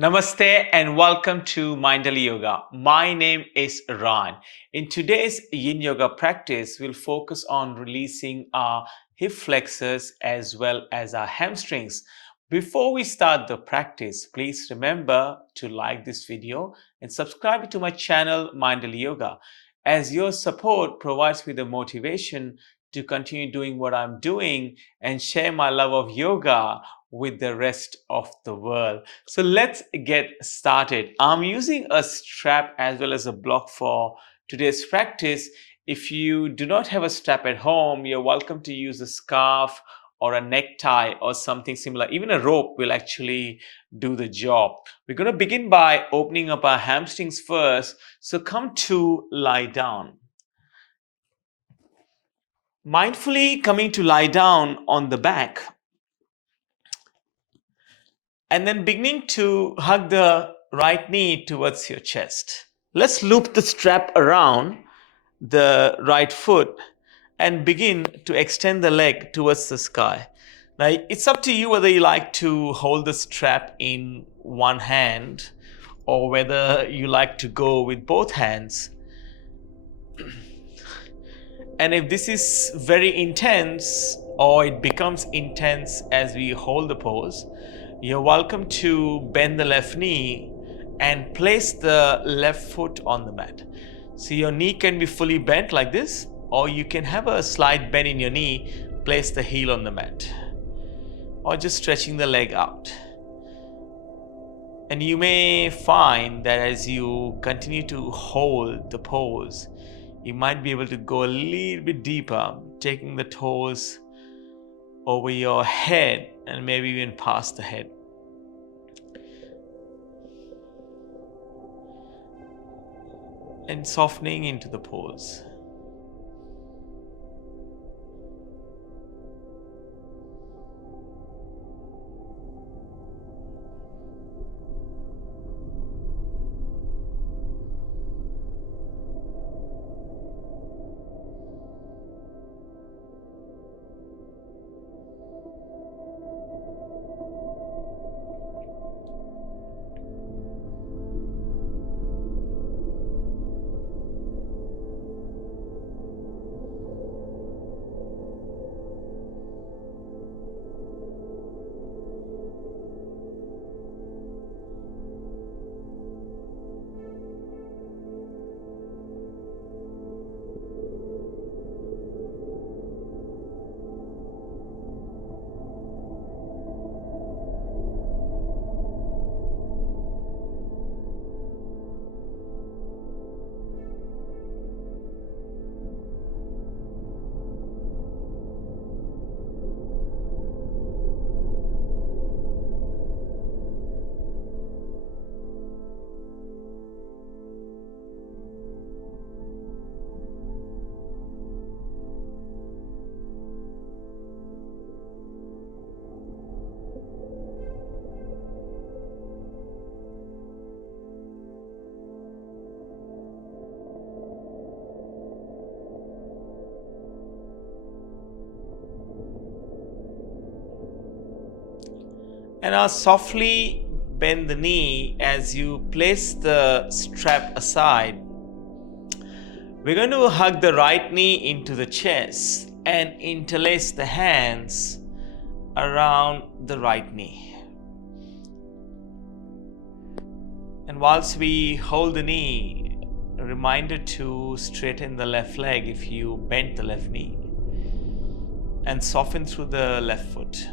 Namaste and welcome to Mindful Yoga. My name is Ran. In today's Yin Yoga practice, we'll focus on releasing our hip flexors as well as our hamstrings. Before we start the practice, please remember to like this video and subscribe to my channel Mindful Yoga, as your support provides me the motivation to continue doing what I'm doing and share my love of yoga with the rest of the world. So let's get started. I'm using a strap as well as a block for today's practice. If you do not have a strap at home, you're welcome to use a scarf or a necktie or something similar. Even a rope will actually do the job. We're going to begin by opening up our hamstrings first. So come to lie down. Mindfully coming to lie down on the back, and then beginning to hug the right knee towards your chest. Let's loop the strap around the right foot and begin to extend the leg towards the sky. Now, it's up to you whether you like to hold the strap in one hand or whether you like to go with both hands. And if this is very intense or it becomes intense as we hold the pose, you're welcome to bend the left knee and place the left foot on the mat. So your knee can be fully bent like this, or you can have a slight bend in your knee, place the heel on the mat, or just stretching the leg out. And you may find that as you continue to hold the pose, you might be able to go a little bit deeper, taking the toes over your head and maybe even past the head. And softening into the pose. And now softly bend the knee as you place the strap aside. We're going to hug the right knee into the chest and interlace the hands around the right knee. And whilst we hold the knee, a reminder to straighten the left leg if you bent the left knee, and soften through the left foot.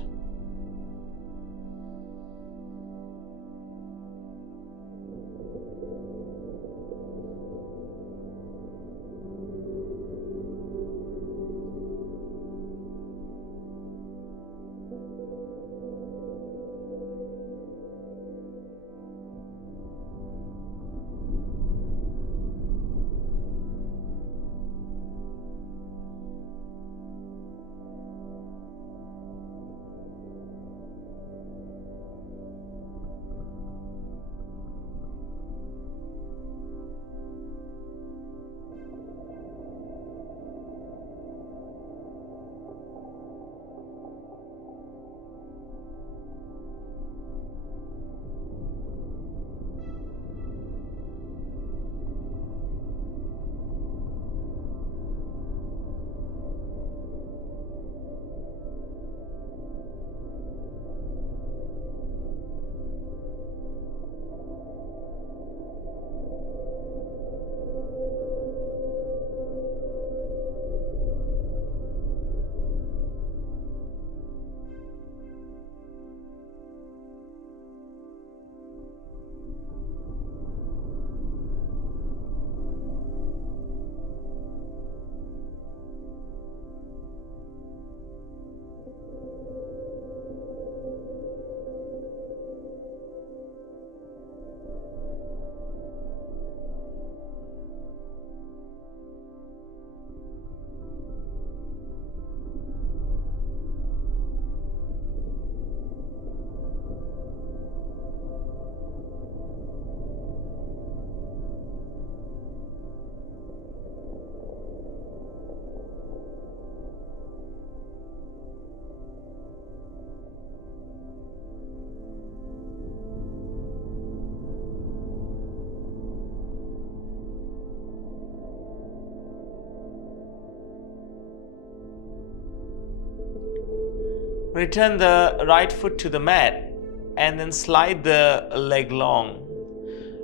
Return the right foot to the mat and then slide the leg long.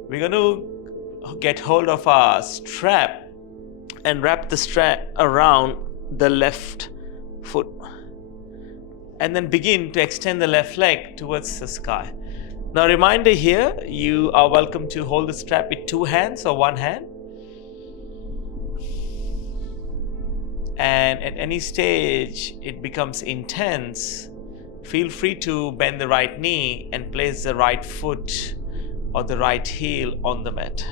We're going to get hold of our strap and wrap the strap around the left foot. And then begin to extend the left leg towards the sky. Now, reminder here, you are welcome to hold the strap with 2 hands or 1 hand. And at any stage it becomes intense, feel free to bend the right knee and place the right foot or the right heel on the mat.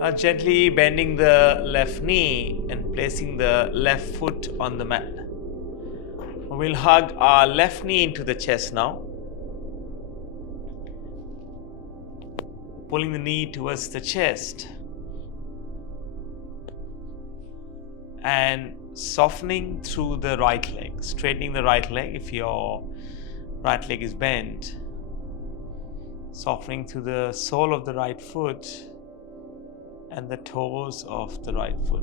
Now gently bending the left knee and placing the left foot on the mat. We'll hug our left knee into the chest now. Pulling the knee towards the chest. And softening through the right leg. Straightening the right leg if your right leg is bent. Softening through the sole of the right foot and the toes of the right foot.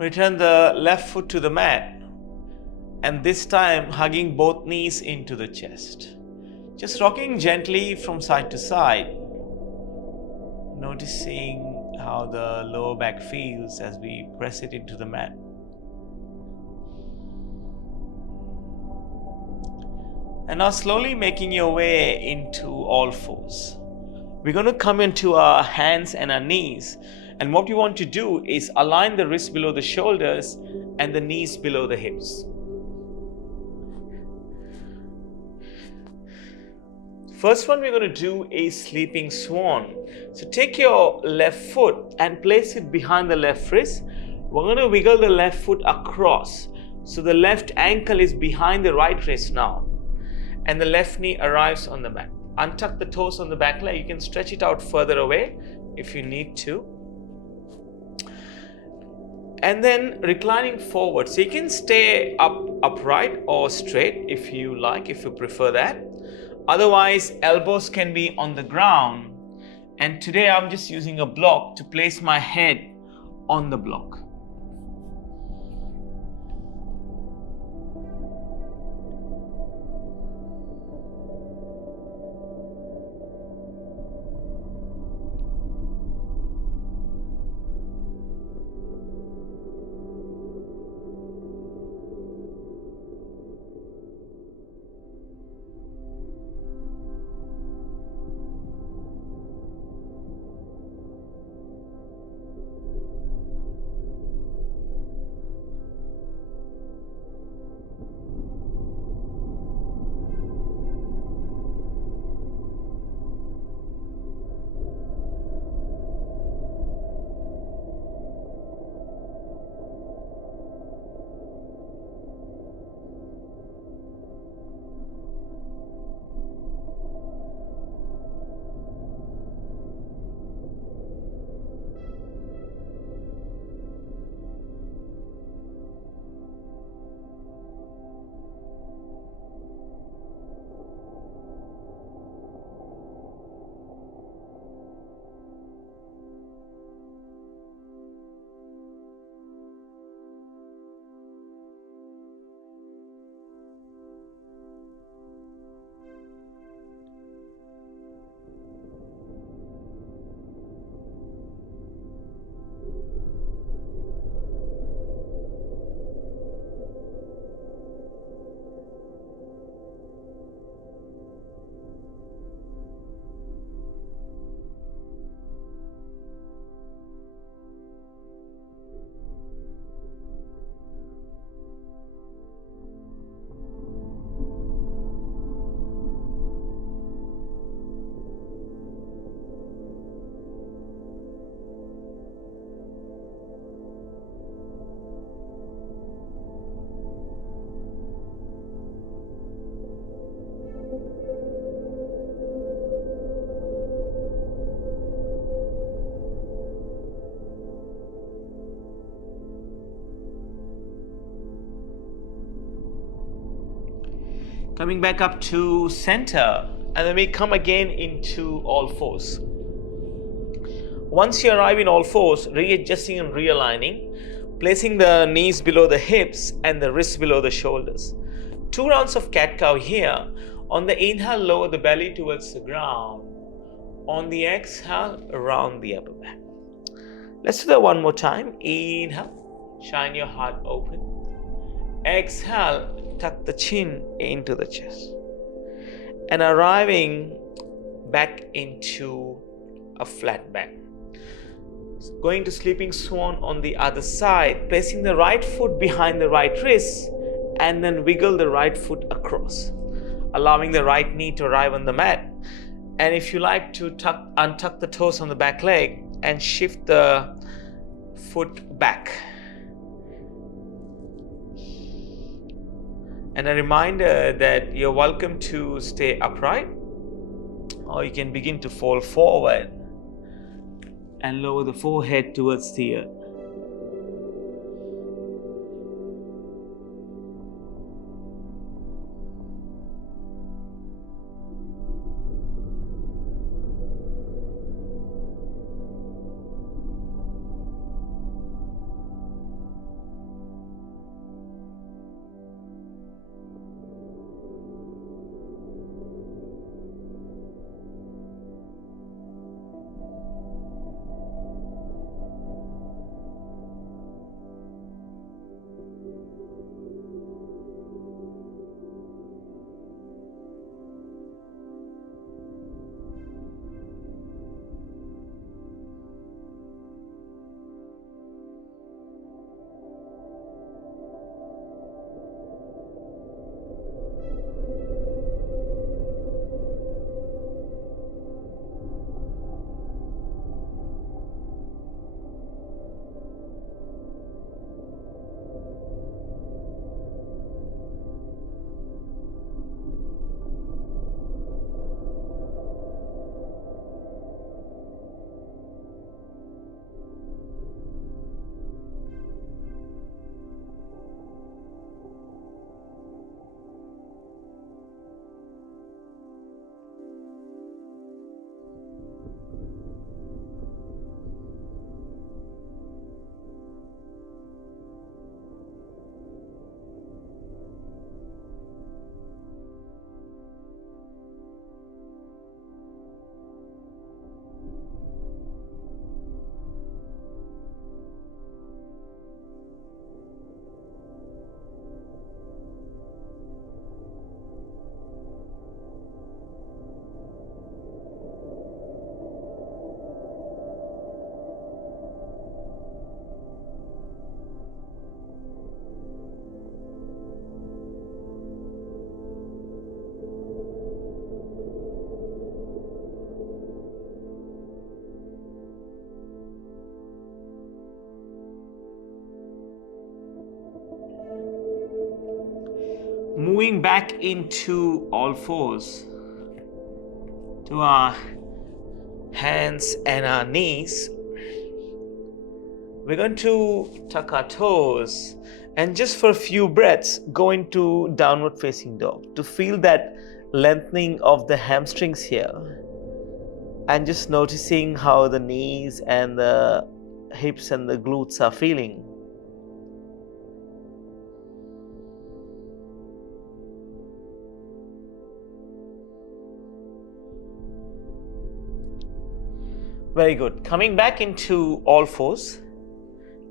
Return the left foot to the mat, and this time hugging both knees into the chest. Just rocking gently from side to side, noticing how the lower back feels as we press it into the mat. And now slowly making your way into all fours. We're going to come into our hands and our knees. And what we want to do is align the wrists below the shoulders and the knees below the hips. First one we're going to do is sleeping swan. So take your left foot and place it behind the left wrist. We're going to wiggle the left foot across. So the left ankle is behind the right wrist now. And the left knee arrives on the mat. Untuck the toes on the back leg. You can stretch it out further away if you need to. And then reclining forward. So you can stay upright or straight if you like, if you prefer that. Otherwise, elbows can be on the ground. And today I'm just using a block to place my head on the block. Coming back up to center, and then we come again into all fours. Once you arrive in all fours, readjusting and realigning, placing the knees below the hips and the wrists below the shoulders. 2 rounds of cat-cow here. On the inhale, lower the belly towards the ground. On the exhale, round the upper back. Let's do that one more time. Inhale, shine your heart open. Exhale, tuck the chin into the chest. And arriving back into a flat back. Going to sleeping swan on the other side, placing the right foot behind the right wrist and then wiggle the right foot across, allowing the right knee to arrive on the mat. And if you like to untuck the toes on the back leg and shift the foot back. And a reminder that you're welcome to stay upright, or you can begin to fall forward and lower the forehead towards the earth. moving back into all fours to our hands and our knees. We're going to tuck our toes and just for a few breaths go into downward facing dog to feel that lengthening of the hamstrings here, and just noticing how the knees and the hips and the glutes are feeling. Very good. Coming back into all fours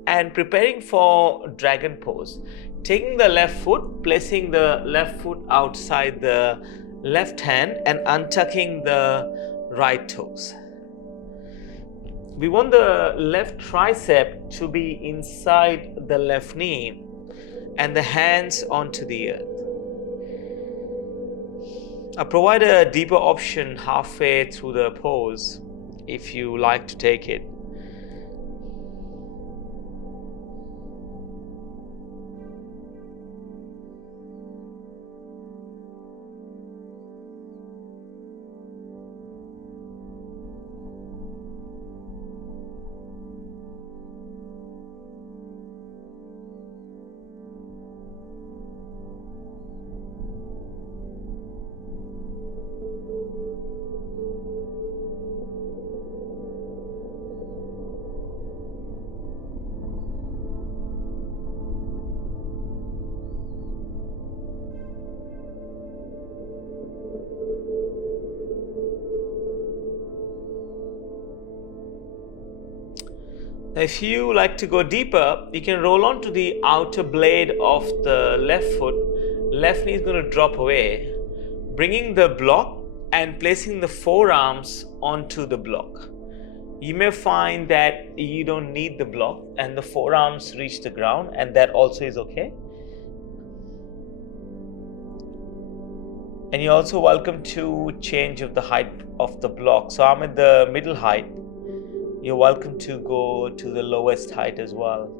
and preparing for dragon pose. Taking the left foot, placing the left foot outside the left hand and untucking the right toes. We want the left tricep to be inside the left knee and the hands onto the earth. I provide a deeper option halfway through the pose if you like to take it. If you like to go deeper, you can roll onto the outer blade of the left foot. Left knee is going to drop away, bringing the block and placing the forearms onto the block. You may find that you don't need the block and the forearms reach the ground, and that also is okay. And you're also welcome to change of the height of the block. So I'm at the middle height. You're welcome to go to the lowest height as well.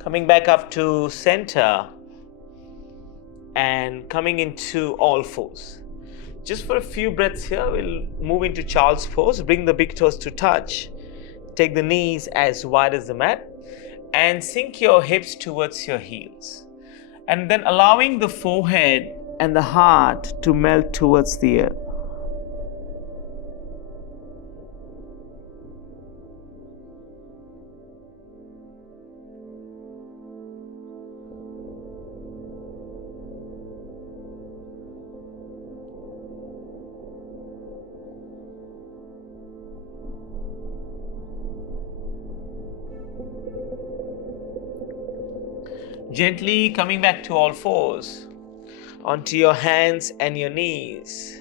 Coming back up to center and coming into all fours. Just for a few breaths here, we'll move into child's pose. Bring the big toes to touch. Take the knees as wide as the mat and sink your hips towards your heels. And then allowing the forehead and the heart to melt towards the earth. Gently coming back to all fours, onto your hands and your knees.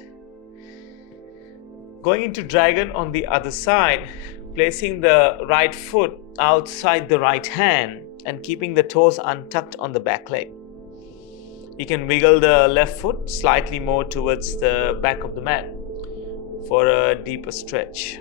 Going into dragon on the other side, placing the right foot outside the right hand and keeping the toes untucked on the back leg. You can wiggle the left foot slightly more towards the back of the mat for a deeper stretch.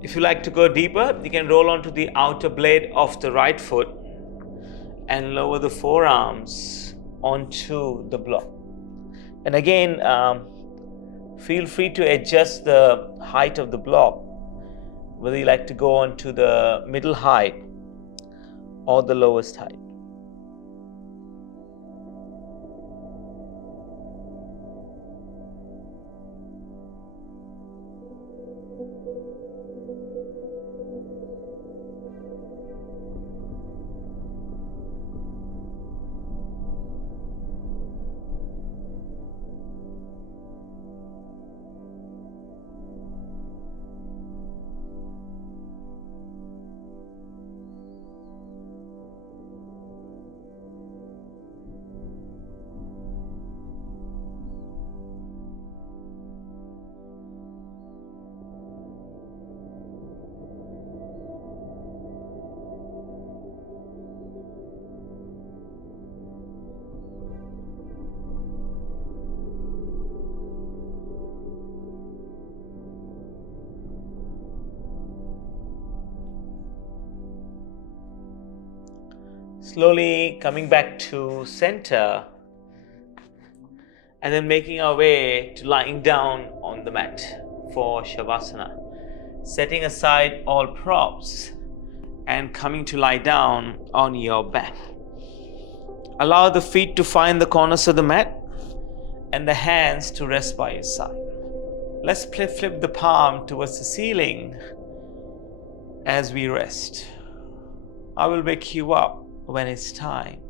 If you like to go deeper, you can roll onto the outer blade of the right foot and lower the forearms onto the block. And again, feel free to adjust the height of the block, whether you like to go onto the middle height or the lowest height. Slowly coming back to center and then making our way to lying down on the mat for Shavasana. Setting aside all props and coming to lie down on your back. Allow the feet to find the corners of the mat and the hands to rest by your side. Let's flip the palm towards the ceiling as we rest. I will wake you up when it's time.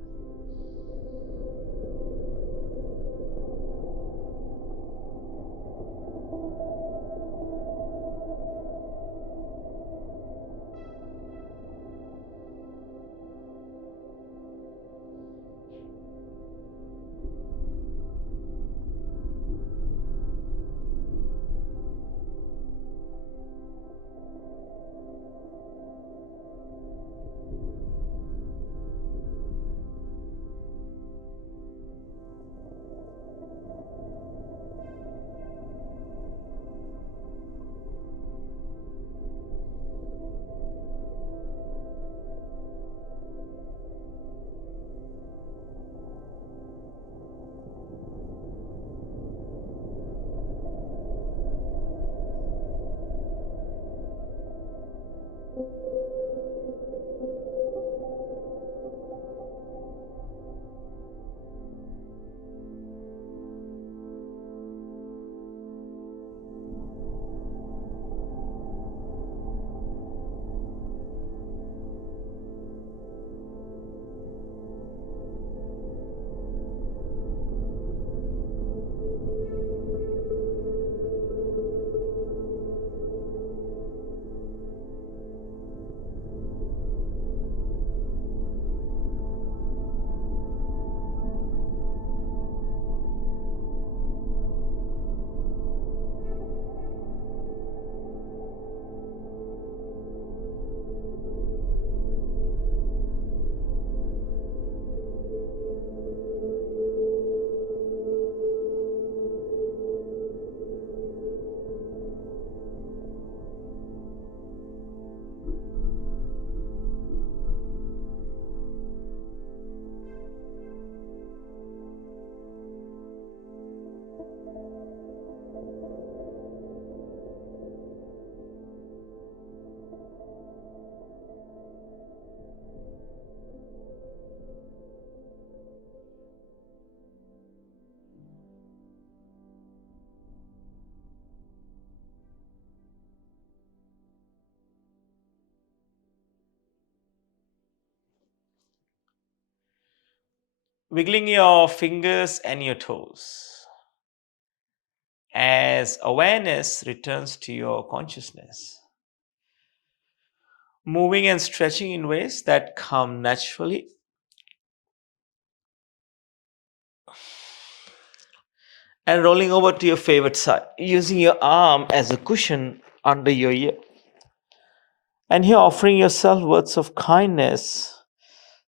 Wiggling your fingers and your toes as awareness returns to your consciousness. Moving and stretching in ways that come naturally. And rolling over to your favorite side, using your arm as a cushion under your ear. And here offering yourself words of kindness,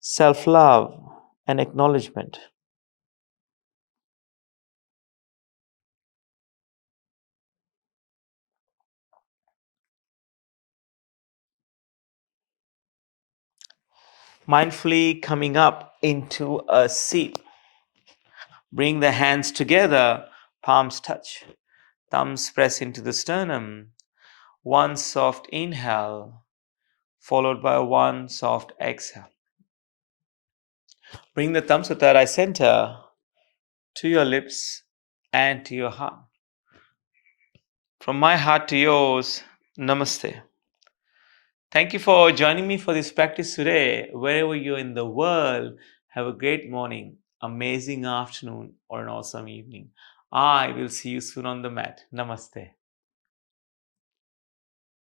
self love, and acknowledgement. Mindfully coming up into a seat. Bring the hands together, palms touch, thumbs press into the sternum. One soft inhale, followed by one soft exhale. Bring the thumbs of third eye center to your lips and to your heart. From my heart to yours, Namaste. Thank you for joining me for this practice today. Wherever you're in the world, have a great morning, amazing afternoon, or an awesome evening. I will see you soon on the mat. Namaste.